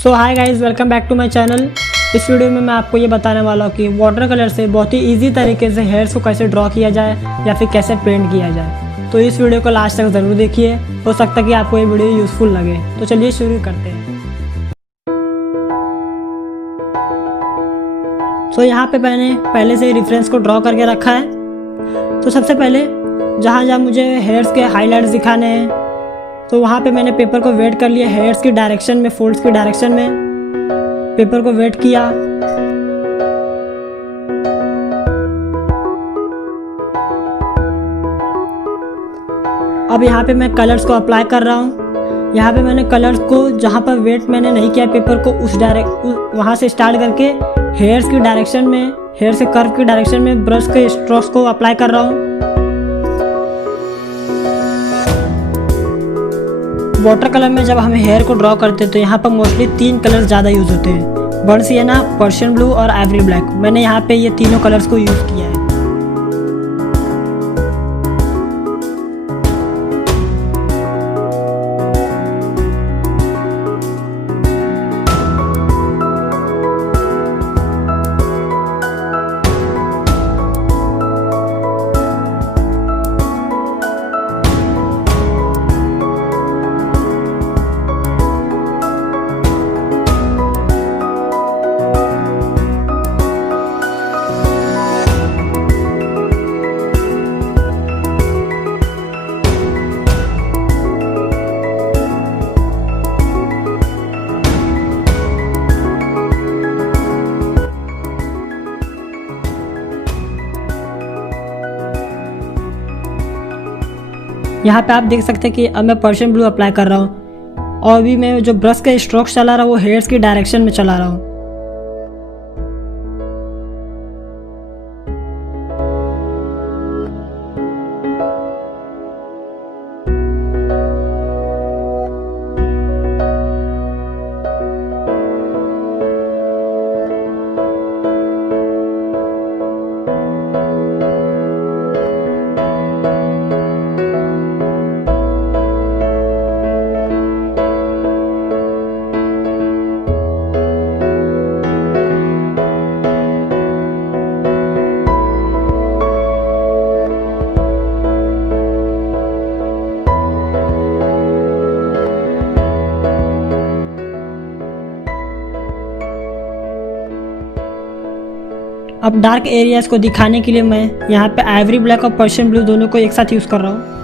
So hi guys, welcome back to my channel. इस video में मैं आपको ये बताने वाला हूँ कि वाटर कलर से बहुत ही इजी तरीके से हेयर्स को कैसे ड्रॉ किया जाए या फिर कैसे पेंट किया जाए। तो इस वीडियो को लास्ट तक ज़रूर देखिए, हो सकता है कि आपको ये वीडियो यूज़फुल लगे। तो चलिए शुरू करते हैं। सो यहाँ पे मैंने पहले से रेफरेंस को ड्रॉ करके रखा है। तो सबसे पहले जहाँ जहाँ मुझे हेयर्स के हाईलाइट्स दिखाने हैं तो वहाँ पे मैंने पेपर को वेट कर लिया। हेयर्स की डायरेक्शन में, फोल्ड्स की डायरेक्शन में पेपर को वेट किया। अब यहाँ पे मैं कलर्स को अप्लाई कर रहा हूँ। यहाँ पे मैंने कलर्स को जहाँ पर वेट मैंने नहीं किया पेपर को उस वहाँ से स्टार्ट करके हेयर्स की डायरेक्शन में, हेयर से कर्व की डायरेक्शन में ब्रश के स्ट्रोक्स को अप्लाई कर रहा हूँ। वाटर कलर में जब हम हेयर को ड्रॉ करते हैं तो यहाँ पर मोस्टली 3 कलर्स ज़्यादा यूज़ होते हैं, बर्न सियाना, पर्शियन ब्लू और आइवरी ब्लैक। मैंने यहाँ पे ये तीनों कलर्स को यूज़ किया है। यहाँ पे आप देख सकते हैं कि अब मैं पर्शियन ब्लू अप्लाई कर रहा हूँ और भी मैं जो ब्रश का स्ट्रोक्स चला रहा हूँ वो हेयर्स की डायरेक्शन में चला रहा हूँ। अब डार्क एरियाज को दिखाने के लिए मैं यहाँ पे आइवरी ब्लैक और पर्शियन ब्लू दोनों को एक साथ यूज़ कर रहा हूँ।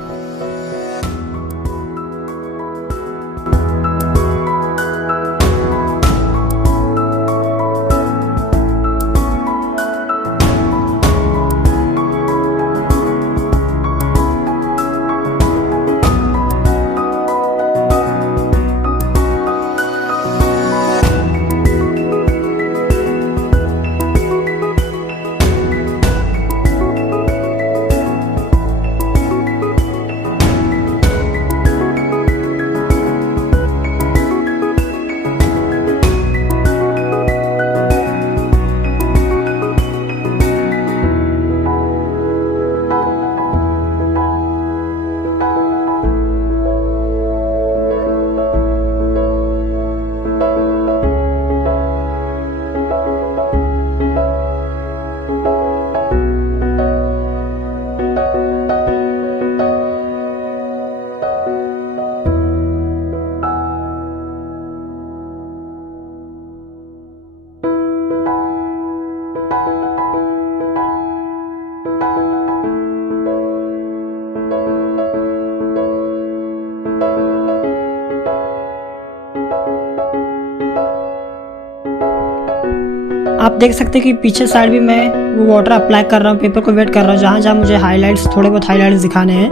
आप देख सकते हैं कि पीछे साइड भी मैं वो वाटर अप्लाई कर रहा हूँ, पेपर को वेट कर रहा हूँ। जहाँ जहाँ मुझे हाइलाइट्स, थोड़े बहुत हाइलाइट्स दिखाने हैं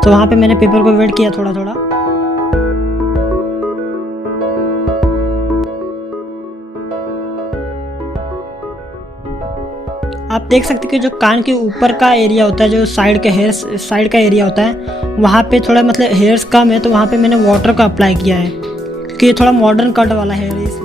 तो वहाँ पे मैंने पेपर को वेट किया थोड़ा थोड़ा। आप देख सकते हैं कि जो कान के ऊपर का एरिया होता है, जो साइड के हेयर साइड का एरिया होता है, वहाँ पे थोड़ा मतलब हेयर्स कम है तो वहाँ पे मैंने वाटर का अप्लाई किया है क्योंकि ये थोड़ा मॉडर्न कट वाला हेयर है इसलिए।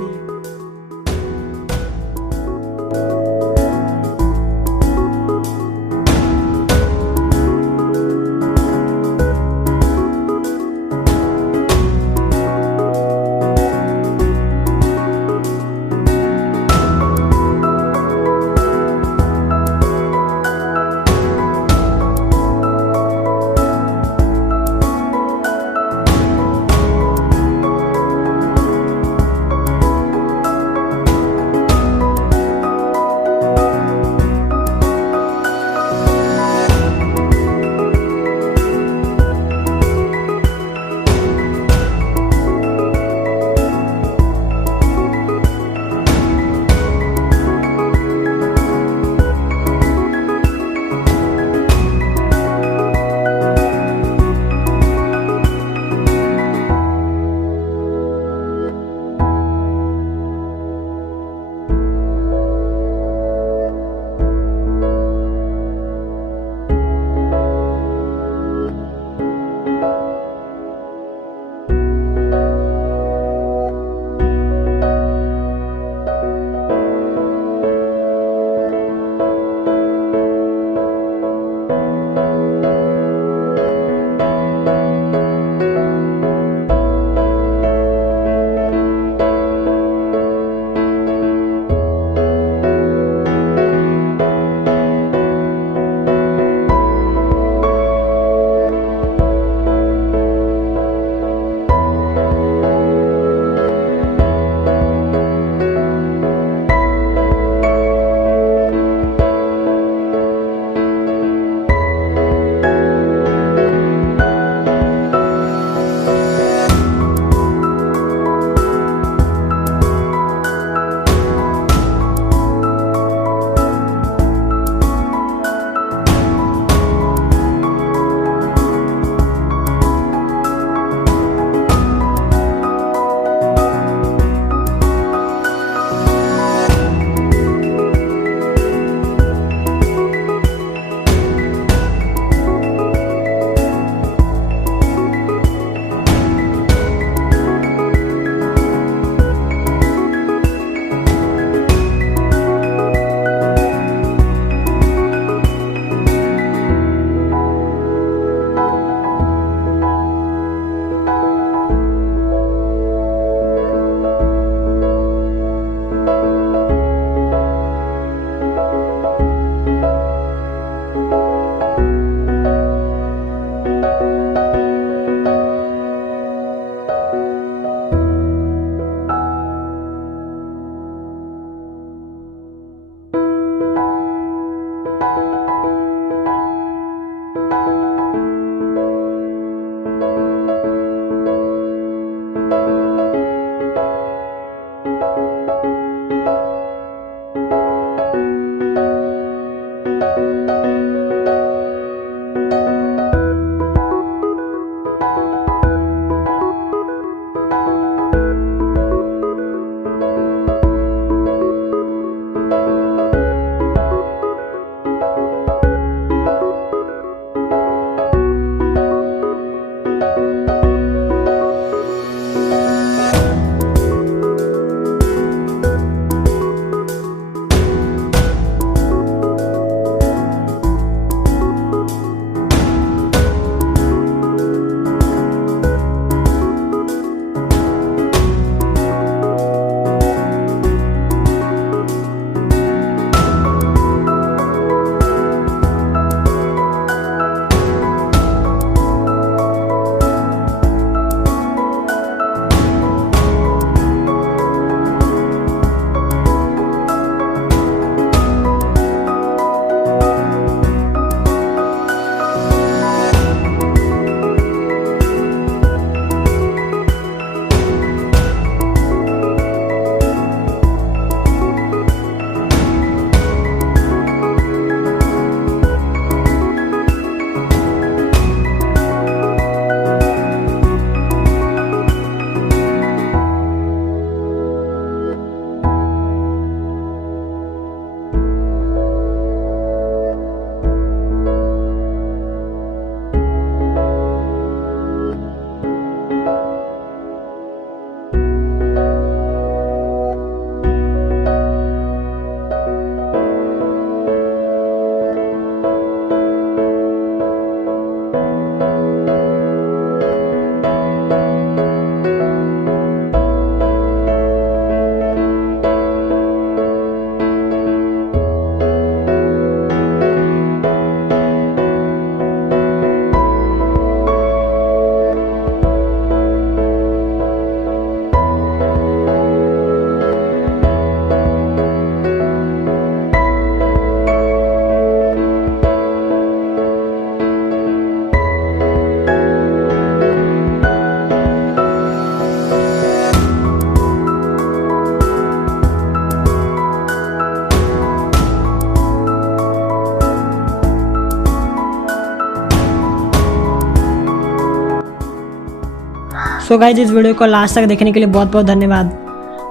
सो गाइज इस वीडियो को लास्ट तक देखने के लिए बहुत बहुत धन्यवाद।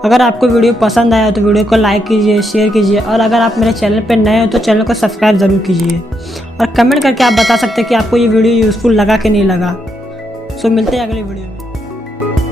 अगर आपको वीडियो पसंद आया तो वीडियो को लाइक कीजिए, शेयर कीजिए और अगर आप मेरे चैनल पर नए हो तो चैनल को सब्सक्राइब ज़रूर कीजिए और कमेंट करके आप बता सकते हैं कि आपको ये वीडियो यूज़फुल लगा कि नहीं लगा। सो मिलते हैं अगले वीडियो में।